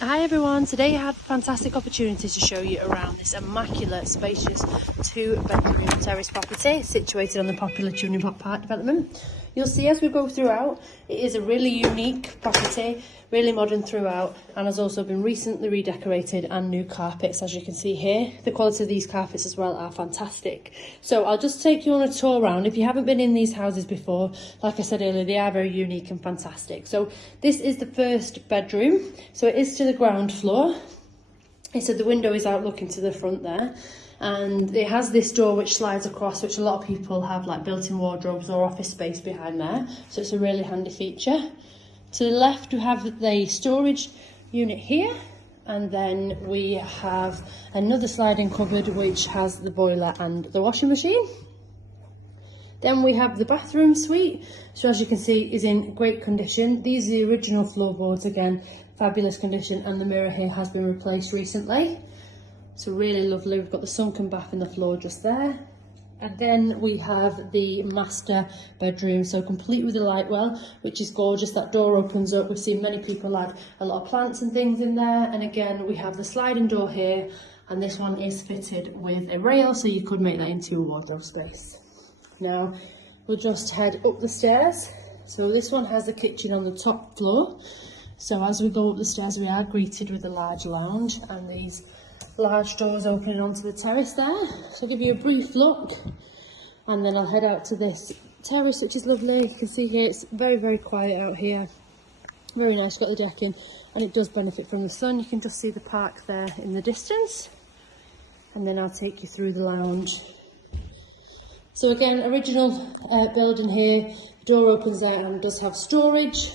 Hi everyone, today I have a fantastic opportunity to show you around this immaculate, spacious 2-bedroom terrace property situated on the popular Chimney Pot Park development. You'll see as we go throughout, it is a really unique property, really modern throughout, and has also been recently redecorated and new carpets, as you can see here. The quality of these carpets as well are fantastic. So I'll just take you on a tour around. If you haven't been in these houses before, like I said earlier, they are very unique and fantastic. So this is the first bedroom, so it is to the ground floor. So the window is out looking to the front there, and it has this door which slides across, which a lot of people have like built-in wardrobes or office space behind there, so it's a really handy feature. To the left we have the storage unit here, and then we have another sliding cupboard which has the boiler and the washing machine. Then we have the bathroom suite, so as you can see is in great condition. These are the original floorboards, again fabulous condition, and the mirror here has been replaced recently. So really lovely. We've got the sunken bath in the floor just there. And then we have the master bedroom, so complete with a light well, which is gorgeous. That door opens up. We've seen many people add a lot of plants and things in there. And again, we have the sliding door here, and this one is fitted with a rail, so you could make that into a wardrobe space. Now, we'll just head up the stairs. So this one has the kitchen on the top floor. So as we go up the stairs, we are greeted with a large lounge and these large doors opening onto the terrace there. So I'll give you a brief look, and then I'll head out to this terrace, which is lovely. You can see here it's very, very quiet out here. Very nice, got the decking, and it does benefit from the sun. You can just see the park there in the distance. And then I'll take you through the lounge. So again, original building here. The door opens out and does have storage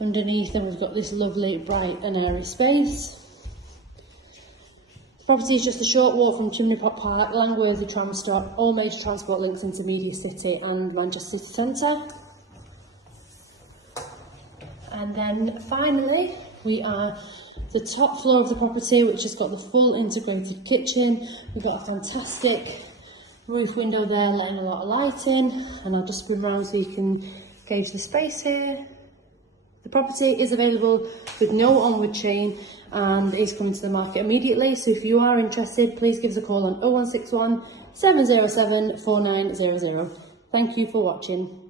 underneath, and we've got this lovely, bright and airy space. The property is just a short walk from Chimney Pot Park, Langworthy tram stop, all major transport links into Media City and Manchester City Centre. And then finally, we are the top floor of the property, which has got the full integrated kitchen. We've got a fantastic roof window there, letting a lot of light in, and I'll just spin around so you can gauge the space here. The property is available with no onward chain and is coming to the market immediately, so if you are interested, please give us a call on 0161 707 4900. Thank you for watching.